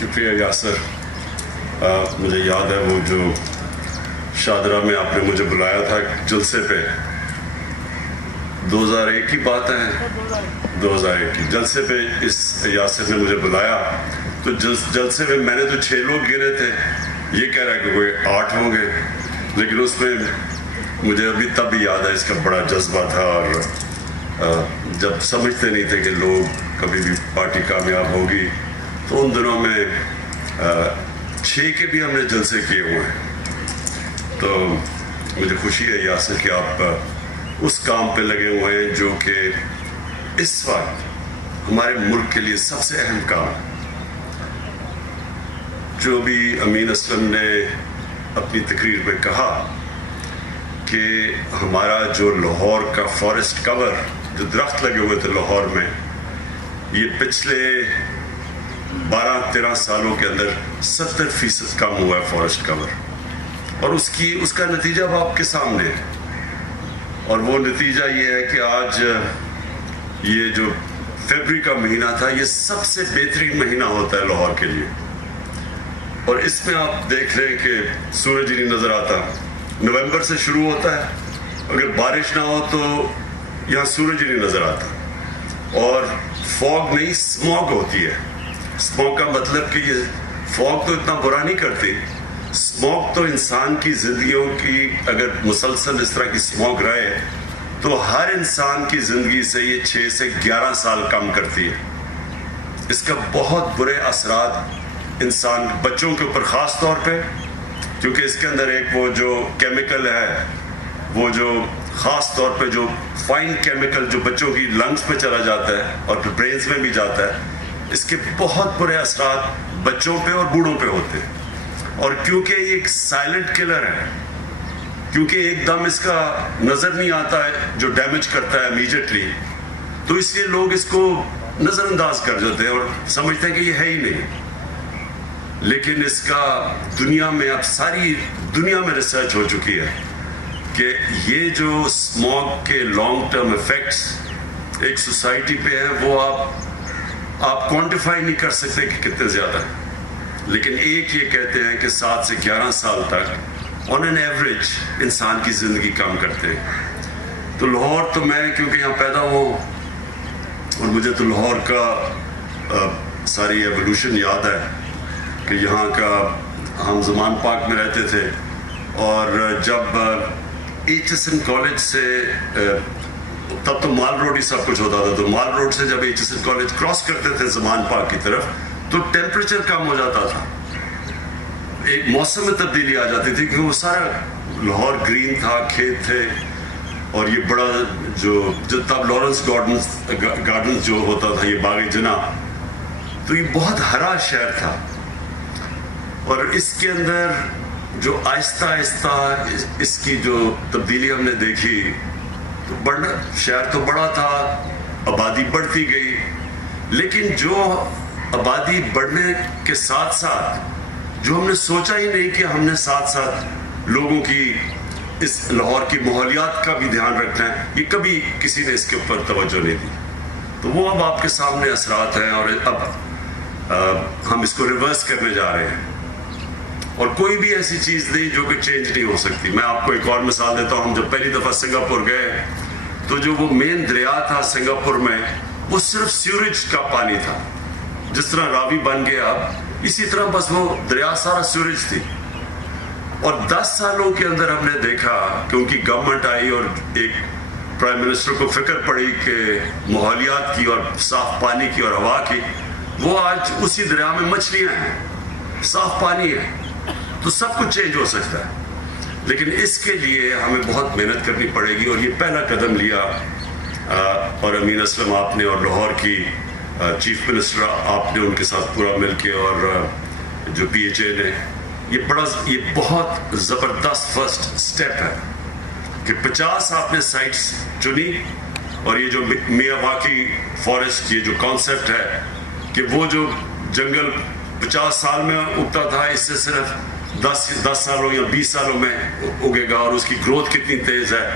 شکریہ یاسر. مجھے یاد ہے وہ جو شادرہ میں آپ نے مجھے بلایا تھا جلسے پہ, 2001 کی بات ہے, 2001 کی جلسے پہ اس یاسر نے مجھے بلایا. تو جلسے میں نے تو 6 لوگ گنے تھے, یہ کہہ رہا ہے کہ کوئی 8 ہوں گے, لیکن اس میں مجھے ابھی تب بھی یاد ہے اس کا بڑا جذبہ تھا. اور جب سمجھتے نہیں تھے کہ لوگ کبھی بھی پارٹی کامیاب ہوگی, تو ان دنوں میں 6 کے بھی ہم نے جلسے کیے ہوئے ہیں. تو مجھے خوشی ہے یاسر کہ آپ اس کام پہ لگے ہوئے ہیں جو کہ اس وقت ہمارے ملک کے لیے سب سے اہم کام. جو بھی امین اسلم نے اپنی تقریر میں کہا کہ ہمارا جو لاہور کا فارسٹ کور, جو درخت لگے ہوئے تھے لاہور میں, یہ پچھلے 12-13 سالوں کے اندر 70% کم ہوا ہے فارسٹ کور. اور اس کا نتیجہ اب آپ کے سامنے ہے. اور وہ نتیجہ یہ ہے کہ آج یہ جو فیبری کا مہینہ تھا, یہ سب سے بہترین مہینہ ہوتا ہے لاہور کے لیے. اور اس میں آپ دیکھ رہے ہیں کہ سورج ہی نہیں نظر آتا. نومبر سے شروع ہوتا ہے, اگر بارش نہ ہو تو یہاں سورج ہی نہیں نظر آتا. اور فوگ نہیں, اسموگ ہوتی ہے. اسموگ کا مطلب کہ یہ فوگ تو اتنا برا نہیں کرتی. اسموگ تو انسان کی زندگیوں کی, اگر مسلسل اس طرح کی اسموگ رہے تو ہر انسان کی زندگی سے یہ 6 سے 11 سال کم کرتی ہے. اس کا بہت برے اثرات انسان, بچوں کے اوپر خاص طور پہ, کیونکہ اس کے اندر ایک وہ جو کیمیکل ہے, وہ جو خاص طور پہ جو فائن کیمیکل جو بچوں کی لنگز پہ چلا جاتا ہے اور پھر برینز میں بھی جاتا ہے, اس کے بہت برے اثرات بچوں پہ اور بوڑھوں پہ ہوتے ہیں. اور کیونکہ یہ ایک سائلنٹ کلر ہے, کیونکہ ایک دم اس کا نظر نہیں آتا ہے جو ڈیمیج کرتا ہے امیجیٹلی, تو اس لیے لوگ اس کو نظر انداز کر جاتے ہیں اور سمجھتے ہیں کہ یہ ہے ہی نہیں. لیکن اس کا دنیا میں, اب ساری دنیا میں ریسرچ ہو چکی ہے کہ یہ جو اسموگ کے لانگ ٹرم ایفیکٹس ایک سوسائٹی پہ ہیں, وہ آپ کوانٹیفائی نہیں کر سکتے کہ کتنے زیادہ ہیں. لیکن ایک یہ کہتے ہیں کہ 7 سے 11 سال تک آن این ایوریج انسان کی زندگی کم کرتے ہیں. تو لاہور, تو میں کیونکہ یہاں پیدا ہوں اور مجھے تو لاہور کا ساری ایولیوشن یاد ہے کہ یہاں کا, ہم زمان پاک میں رہتے تھے, اور جب ایچ ایس این کالج سے, تب تو مال روڈ ہی سب کچھ ہوتا تھا, تو مال روڈ سے جب H S N college cross کرتے تھے زمان پاک کی طرف, تو ٹیمپریچر کم ہو جاتا تھا, ایک موسم میں تبدیلی آ جاتی تھی, کیونکہ وہ سارا لاہور گرین تھا, کھیت تھے, اور یہ بڑا جو تب لارنس گارڈنز جو ہوتا تھا, یہ باغ جنا, تو یہ بہت ہرا شہر تھا. اور اس کے اندر جو آہستہ آہستہ اس کی جو تبدیلی ہم نے دیکھی, تو بڑا شہر تو بڑا تھا, آبادی بڑھتی گئی, لیکن جو آبادی بڑھنے کے ساتھ ساتھ جو ہم نے سوچا ہی نہیں کہ ہم نے ساتھ ساتھ لوگوں کی, اس لاہور کی ماحولیات کا بھی دھیان رکھنا ہے, یہ کبھی کسی نے اس کے اوپر توجہ نہیں دی. تو وہ اب آپ کے سامنے اثرات ہیں, اور اب ہم اس کو ریورس کرنے جا رہے ہیں. اور کوئی بھی ایسی چیز نہیں جو کہ چینج نہیں ہو سکتی. میں آپ کو ایک اور مثال دیتا ہوں. ہم جب پہلی دفعہ سنگاپور گئے, تو جو وہ مین دریا تھا سنگاپور میں, وہ صرف سیوریج کا پانی تھا. جس طرح راوی بن گیا اب, اسی طرح بس وہ دریا سارا سیوریج تھی. اور 10 سالوں کے اندر ہم نے دیکھا کہ ان کی گورنمنٹ آئی اور ایک پرائم منسٹر کو فکر پڑی کہ ماحولیات کی اور صاف پانی کی اور ہوا کی, وہ آج اسی دریا میں مچھلیاں ہیں, صاف پانی ہے. تو سب کچھ چینج ہو سکتا ہے, لیکن اس کے لیے ہمیں بہت محنت کرنی پڑے گی. اور یہ پہلا قدم لیا, اور امین اسلم آپ نے, اور لاہور کی چیف منسٹر آپ نے ان کے ساتھ پورا مل کے, اور جو پی ایچ اے نے, یہ بہت زبردست فرسٹ سٹیپ ہے کہ 50 آپ نے سائٹس چنی. اور یہ جو میاواکی فارسٹ, یہ جو کانسیپٹ ہے کہ وہ جو جنگل 50 سال میں اگتا تھا, اس سے صرف 10 سالوں یا 20 سالوں میں اگے گا, اور اس کی گروتھ کتنی تیز ہے,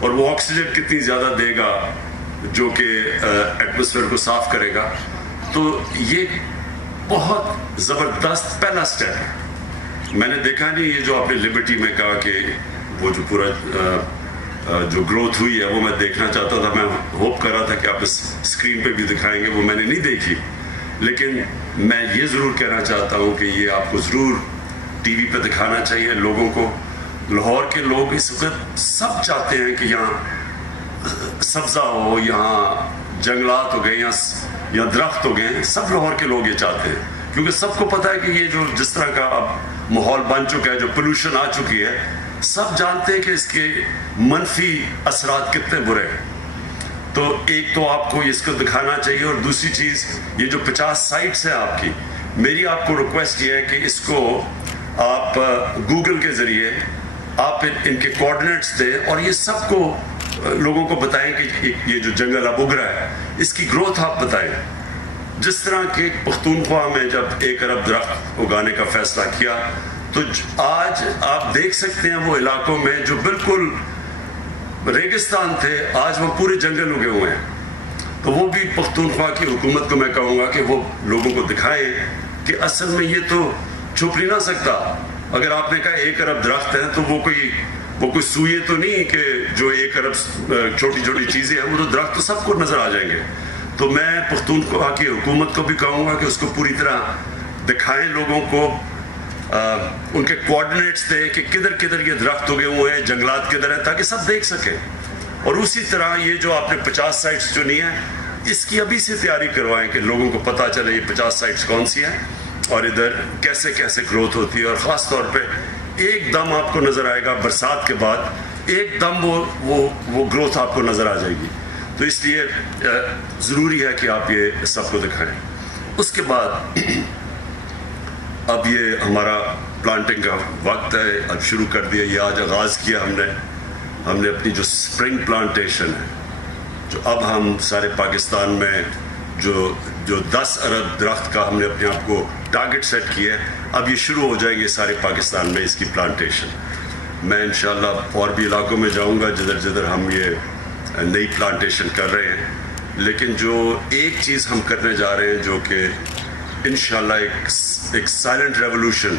اور وہ آکسیجن کتنی زیادہ دے گا جو کہ ایٹماسفیئر کو صاف کرے گا. تو یہ بہت زبردست پہلا سٹیپ ہے. میں نے دیکھا نہیں یہ جو آپ نے لبرٹی میں کہا کہ وہ جو پورا جو گروتھ ہوئی ہے وہ میں دیکھنا چاہتا تھا. میں ہوپ کر رہا تھا کہ آپ اس اسکرین پہ بھی دکھائیں گے, وہ میں نے نہیں دیکھی. لیکن میں یہ ضرور کہنا چاہتا ہوں کہ یہ آپ کو ضرور ٹی وی پہ دکھانا چاہیے لوگوں کو. لاہور کے لوگ اس وقت سب چاہتے ہیں کہ یہاں سبزہ ہو, یہاں جنگلات ہو گئے, یہاں درخت ہو گئے. سب لاہور کے لوگ یہ چاہتے ہیں کیونکہ سب کو پتہ ہے کہ یہ جو جس طرح کا اب ماحول بن چکا ہے, جو پولوشن آ چکی ہے, سب جانتے ہیں کہ اس کے منفی اثرات کتنے برے ہیں. تو ایک تو آپ کو اس کو دکھانا چاہیے, اور دوسری چیز یہ جو 50 سائٹس ہیں آپ کی, میری آپ کو ریکویسٹ یہ ہے کہ اس کو آپ گوگل کے ذریعے آپ ان کے کوآرڈینیٹس دیں اور یہ سب کو لوگوں کو بتائیں کہ یہ جو جنگل اب اگ رہا ہے اس کی گروتھ آپ بتائیں. جس طرح کہ پختونخوا میں جب 1 ارب درخت اگانے کا فیصلہ کیا, تو آج آپ دیکھ سکتے ہیں وہ علاقوں میں جو بالکل ریگستان تھے آج وہ پورے جنگل اگے ہوئے ہیں. تو وہ بھی پختونخوا کی حکومت کو میں کہوں گا کہ وہ لوگوں کو دکھائیں کہ اصل میں یہ تو چھپ نہیں نہ سکتا. اگر آپ نے کہا 1 ارب درخت ہے تو وہ کوئی سوئے تو نہیں کہ جو 1 ارب چھوٹی چھوٹی چیزیں ہیں, وہ تو درخت تو سب کو نظر آ جائیں گے. تو میں پختونخوا کی حکومت کو بھی کہوں گا کہ اس کو پوری طرح دکھائیں لوگوں کو, ان کے کوآرڈینیٹس دیں کہ کدھر کدھر یہ درخت اگے ہوئے ہیں, جنگلات کدھر ہیں, تاکہ سب دیکھ سکیں. اور اسی طرح یہ جو آپ نے 50 سائٹس چنی ہیں, اس کی ابھی سے تیاری کروائیں کہ لوگوں کو پتہ چلے یہ 50 سائٹس کون سی ہیں اور ادھر کیسے کیسے گروتھ ہوتی ہے. اور خاص طور پہ ایک دم آپ کو نظر آئے گا برسات کے بعد, ایک دم وہ گروتھ آپ کو نظر آ جائے گی. تو اس لیے ضروری ہے کہ آپ یہ سب کو دکھائیں. اس کے بعد اب یہ ہمارا پلانٹنگ کا وقت ہے, اب شروع کر دیا, یہ آج آغاز کیا ہم نے اپنی جو سپرنگ پلانٹیشن ہے, جو اب ہم سارے پاکستان میں جو 10 ارب درخت کا ہم نے اپنے آپ کو ٹارگٹ سیٹ کیا ہے, اب یہ شروع ہو جائے گی سارے پاکستان میں اس کی پلانٹیشن. میں انشاءاللہ اور بھی علاقوں میں جاؤں گا جدھر ہم یہ نئی پلانٹیشن کر رہے ہیں. لیکن جو ایک چیز ہم کرنے جا رہے ہیں جو کہ انشاءاللہ ایک سائلنٹ ریولوشن,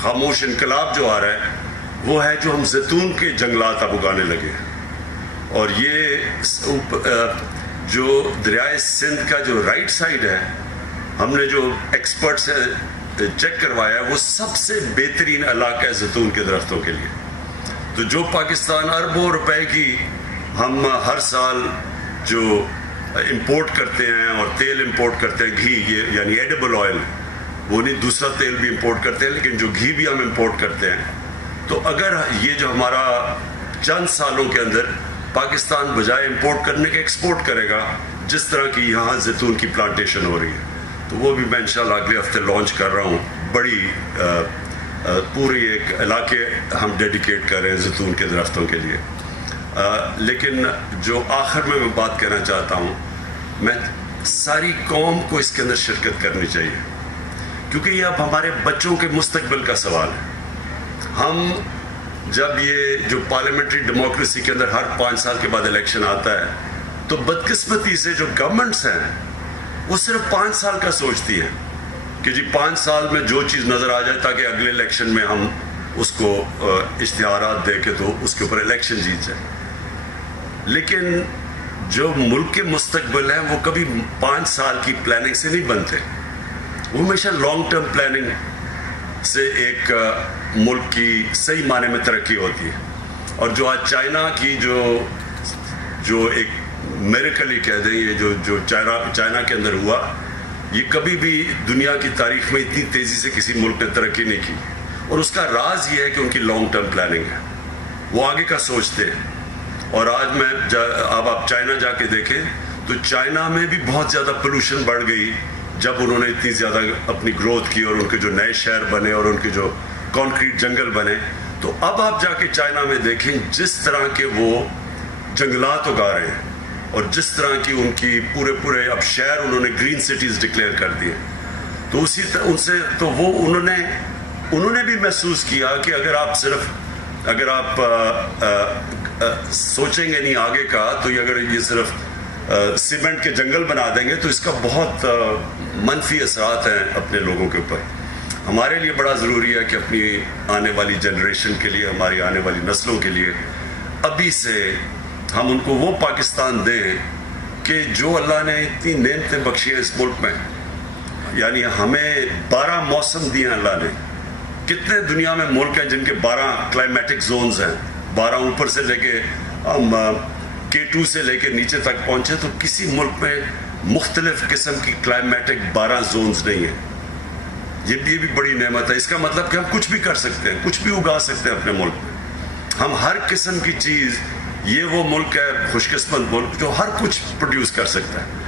خاموش انقلاب جو آ رہا ہے, وہ ہے جو ہم زیتون کے جنگلات اب اگانے لگے. اور یہ جو دریائے سندھ کا جو رائٹ سائڈ ہے, ہم نے جو ایکسپرٹ سے چیک کروایا ہے, وہ سب سے بہترین علاقہ ہے زیتون کے درختوں کے لیے. تو جو پاکستان اربوں روپے کی ہم ہر سال جو امپورٹ کرتے ہیں اور تیل امپورٹ کرتے ہیں, گھی, یہ یعنی ایڈیبل آئل, وہ نہیں دوسرا تیل بھی امپورٹ کرتے ہیں, لیکن جو گھی بھی ہم امپورٹ کرتے ہیں, تو اگر یہ جو ہمارا چند سالوں کے اندر پاکستان بجائے امپورٹ کرنے کے ایکسپورٹ کرے گا, جس طرح کی یہاں زیتون کی پلانٹیشن ہو رہی ہے, تو وہ بھی میں انشاءاللہ اگلے ہفتے لانچ کر رہا ہوں. بڑی پوری ایک علاقے ہم ڈیڈیکیٹ کر رہے ہیں زیتون کے درختوں کے لیے. لیکن جو آخر میں بات کہنا چاہتا ہوں, میں ساری قوم کو اس کے اندر شرکت کرنی چاہیے, کیونکہ یہ اب ہمارے بچوں کے مستقبل کا سوال ہے. ہم جب یہ جو پارلیمنٹری ڈیموکریسی کے اندر ہر 5 سال کے بعد الیکشن آتا ہے, تو بدقسمتی سے جو گورنمنٹس ہیں وہ صرف 5 سال کا سوچتی ہیں کہ جی 5 سال میں جو چیز نظر آ جائے تاکہ اگلے الیکشن میں ہم اس کو اشتہارات دے کے تو اس کے اوپر الیکشن جیت جائے. لیکن جو ملک کے مستقبل ہیں وہ کبھی 5 سال کی پلاننگ سے نہیں بنتے, وہ ہمیشہ لانگ ٹرم پلاننگ سے ایک ملک کی صحیح معنی میں ترقی ہوتی ہے. اور جو آج چائنا کی جو ایک میریکل ہی کہہ دیں, یہ جو چائنا کے اندر ہوا, یہ کبھی بھی دنیا کی تاریخ میں اتنی تیزی سے کسی ملک نے ترقی نہیں کی. اور اس کا راز یہ ہے کہ ان کی لانگ ٹرم پلاننگ ہے, وہ آگے کا سوچتے ہیں. اور آج اب آپ چائنا جا کے دیکھیں تو چائنا میں بھی بہت زیادہ پولوشن بڑھ گئی جب انہوں نے اتنی زیادہ اپنی گروتھ کی اور ان کے جو نئے شہر بنے اور ان کے جو کانکریٹ جنگل بنے. تو اب آپ جا کے چائنا میں دیکھیں جس طرح کے وہ جنگلات اگا رہے ہیں اور جس طرح کی ان کی پورے اب شہر انہوں نے گرین سٹیز ڈکلیئر کر دیے. تو اسی طرح ان سے تو وہ انہوں نے بھی محسوس کیا کہ اگر آپ سوچیں گے نہیں آگے کا, تو اگر یہ صرف سیمنٹ کے جنگل بنا دیں گے تو اس کا بہت منفی اثرات ہیں اپنے لوگوں کے اوپر. ہمارے لیے بڑا ضروری ہے کہ اپنی آنے والی جنریشن کے لیے, ہماری آنے والی نسلوں کے لیے ابھی سے ہم ان کو وہ پاکستان دیں کہ جو اللہ نے اتنی نعمتیں بخشی ہیں اس ملک میں. یعنی ہمیں 12 موسم دیے ہیں اللہ نے. کتنے دنیا میں ملک ہیں جن کے 12 کلائمیٹک زونز ہیں, 12 اوپر سے لے کے ہم K2 سے لے کے نیچے تک پہنچے, تو کسی ملک میں مختلف قسم کی کلائمیٹک 12 زونز نہیں ہیں. یہ بھی بڑی نعمت ہے. اس کا مطلب کہ ہم کچھ بھی کر سکتے ہیں, کچھ بھی اگا سکتے ہیں اپنے ملک میں. ہم ہر قسم کی چیز, یہ وہ ملک ہے خوش قسمت ملک جو ہر کچھ پروڈیوس کر سکتا ہے.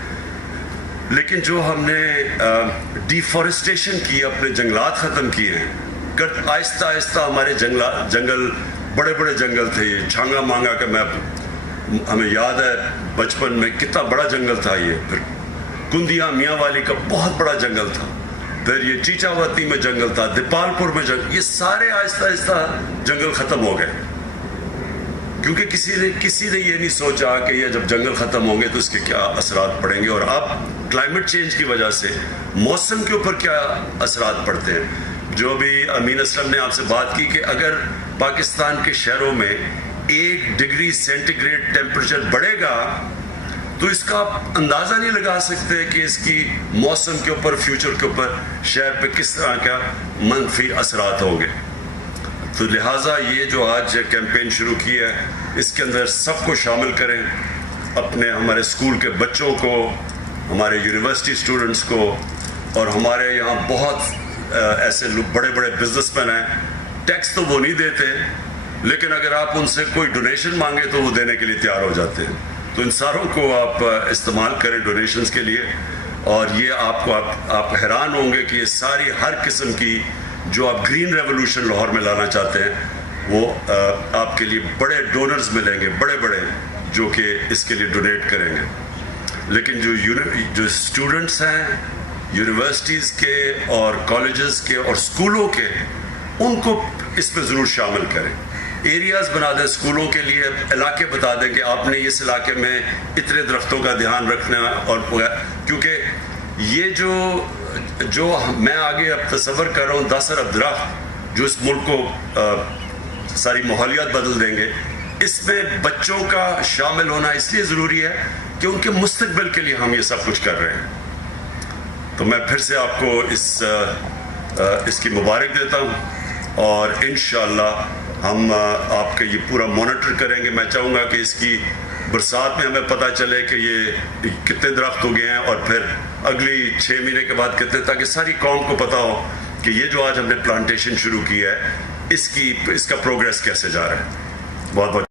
لیکن جو ہم نے ڈیفارسٹیشن کی, اپنے جنگلات ختم کیے ہیں, آہستہ آہستہ ہمارے جنگل بڑے بڑے جنگل تھے. یہ چھانگا مانگا کا ہمیں یاد ہے بچپن میں کتنا بڑا جنگل تھا. یہ پھر کندیا میاں والی کا بہت بڑا جنگل تھا. پھر یہ چیچاوتی میں جنگل تھا, دیپال پور میں جنگل. یہ سارے آہستہ آہستہ جنگل ختم ہو گئے کیونکہ کسی نے یہ نہیں سوچا کہ یہ جب جنگل ختم ہوں گے تو اس کے کیا اثرات پڑیں گے, اور اب کلائمیٹ چینج کی وجہ سے موسم کے اوپر کیا اثرات پڑتے ہیں. جو بھی امین اسلم نے آپ سے بات کی کہ اگر پاکستان کے شہروں میں 1 ڈگری سینٹی گریڈ ٹیمپریچر بڑھے گا تو اس کا آپ اندازہ نہیں لگا سکتے کہ اس کی موسم کے اوپر, فیوچر کے اوپر, شہر پہ کس طرح کا منفی اثرات ہوں گے. تو لہٰذا یہ جو آج کیمپین شروع کی ہے اس کے اندر سب کو شامل کریں, اپنے ہمارے اسکول کے بچوں کو, ہمارے یونیورسٹی اسٹوڈنٹس کو, اور ہمارے یہاں بہت ایسے لوگ بڑے بڑے بزنس مین ہیں. ٹیکس تو وہ نہیں دیتے لیکن اگر آپ ان سے کوئی ڈونیشن مانگے تو وہ دینے کے لیے تیار ہو جاتے ہیں. تو ان ساروں کو آپ استعمال کریں ڈونیشنز کے لیے, اور یہ آپ حیران ہوں گے کہ یہ ساری ہر قسم کی جو آپ گرین ریولوشن لاہور میں لانا چاہتے ہیں وہ آپ کے لیے بڑے ڈونرز ملیں گے, بڑے بڑے, جو کہ اس کے لیے ڈونیٹ کریں گے. لیکن جو اسٹوڈنٹس ہیں یونیورسٹیز کے اور کالجز کے اور اسکولوں کے, ان کو اس پہ ضرور شامل کریں. ایریاز بنا دیں اسکولوں کے لیے, علاقے بتا دیں کہ آپ نے اس علاقے میں اتنے درختوں کا دھیان رکھنا ہے. اور کیونکہ یہ جو میں آگے اب تصور کر رہا ہوں 10 ارب درخت جو اس ملک کو ساری ماحولیات بدل دیں گے, اس میں بچوں کا شامل ہونا اس لیے ضروری ہے کہ ان کے مستقبل کے لیے ہم یہ سب کچھ کر رہے ہیں. تو میں پھر سے آپ کو اس کی مبارک دیتا ہوں, اور انشاءاللہ ہم آپ کا یہ پورا مانیٹر کریں گے. میں چاہوں گا کہ اس کی برسات میں ہمیں پتہ چلے کہ یہ کتنے درخت ہو گئے ہیں, اور پھر اگلی 6 مہینے کے بعد کتنے, تاکہ ساری قوم کو پتہ ہو کہ یہ جو آج ہم نے پلانٹیشن شروع کی ہے اس کا پروگریس کیسے جا رہا ہے. بہت بہت